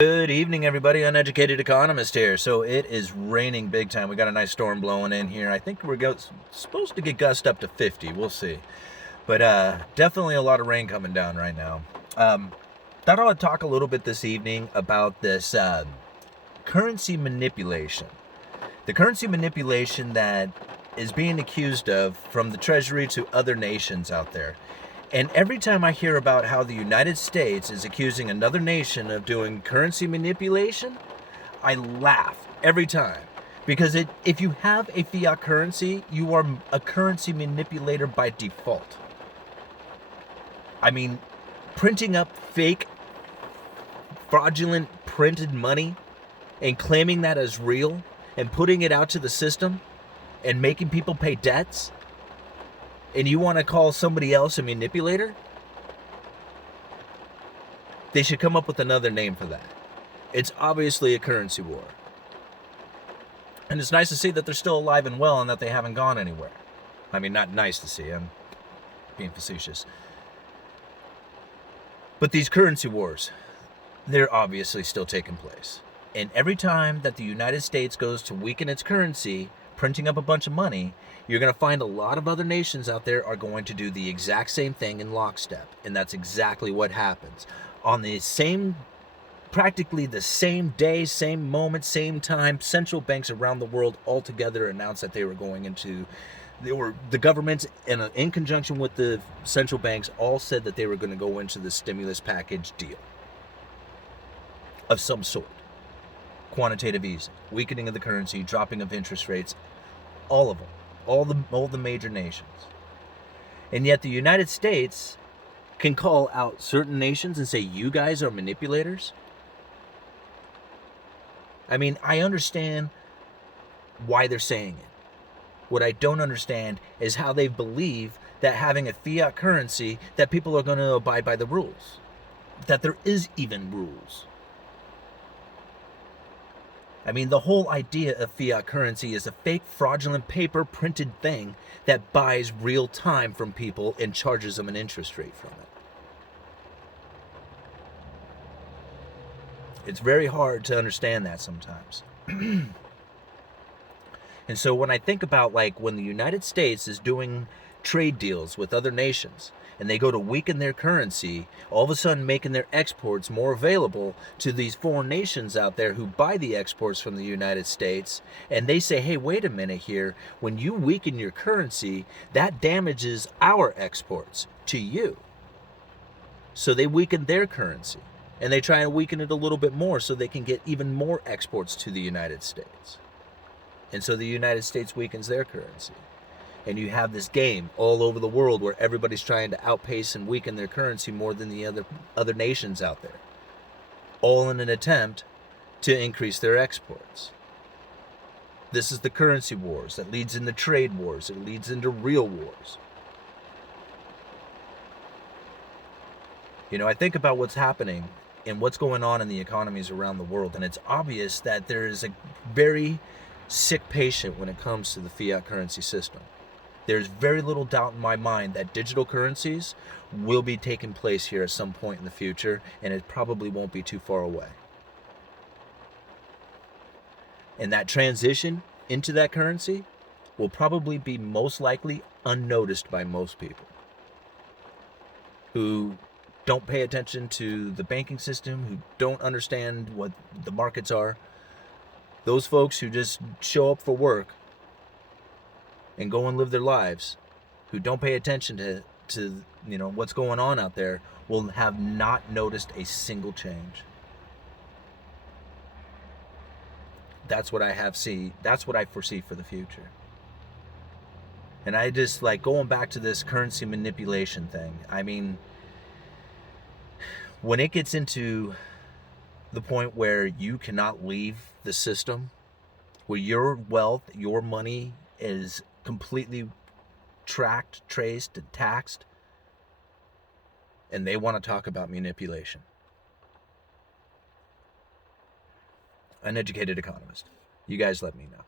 Good evening, everybody. Uneducated Economist here. So it is raining big time. We got a nice storm blowing in here. I think we're supposed to get gust up to 50. We'll see. But definitely a lot of rain coming down right now. Thought I would talk a little bit this evening about this currency manipulation. The currency manipulation that is being accused of from the Treasury to other nations out there. And every time I hear about how the United States is accusing another nation of doing currency manipulation, I laugh every time. Because if you have a fiat currency, you are a currency manipulator by default. I mean, printing up fake, fraudulent printed money and claiming that as real and putting it out to the system and making people pay debts, and you want to call somebody else a manipulator? They should come up with another name for that. It's obviously a currency war. And it's nice to see that they're still alive and well and that they haven't gone anywhere. I mean, not nice to see, I'm being facetious. But these currency wars, they're obviously still taking place. And every time that the United States goes to weaken its currency, printing up a bunch of money, you're going to find a lot of other nations out there are going to do the exact same thing in lockstep. And that's exactly what happens. On the practically the same day, same moment, same time, central banks around the world all together announced that the governments in conjunction with the central banks all said that they were going to go into the stimulus package deal of some sort. Quantitative easing, weakening of the currency, dropping of interest rates, all of them. All the major nations. And yet the United States can call out certain nations and say, you guys are manipulators? I mean, I understand why they're saying it. What I don't understand is how they believe that having a fiat currency, that people are going to abide by the rules. That there is even rules. I mean, the whole idea of fiat currency is a fake, fraudulent, paper-printed thing that buys real time from people and charges them an interest rate from it. It's very hard to understand that sometimes. And so when I think about, like, when the United States is doing trade deals with other nations, and they go to weaken their currency, all of a sudden making their exports more available to these foreign nations out there who buy the exports from the United States, and they say, hey, wait a minute here, when you weaken your currency, that damages our exports to you. So they weaken their currency, and they try to weaken it a little bit more so they can get even more exports to the United States. And so the United States weakens their currency. And you have this game all over the world where everybody's trying to outpace and weaken their currency more than the other nations out there, all in an attempt to increase their exports. This is the currency wars that leads into trade wars. It leads into real wars. You know, I think about what's happening and what's going on in the economies around the world, and it's obvious that there is a very sick patient when it comes to the fiat currency system. There's very little doubt in my mind that digital currencies will be taking place here at some point in the future, and it probably won't be too far away. And that transition into that currency will probably be most likely unnoticed by most people who don't pay attention to the banking system, who don't understand what the markets are. Those folks who just show up for work and go and live their lives, who don't pay attention to what's going on out there, will have not noticed a single change. That's what that's what I foresee for the future. And I just, like, going back to this currency manipulation thing, I mean, when it gets into the point where you cannot leave the system, where your wealth, your money is completely tracked, traced, and taxed, and they want to talk about manipulation. Uneducated Economist. You guys let me know.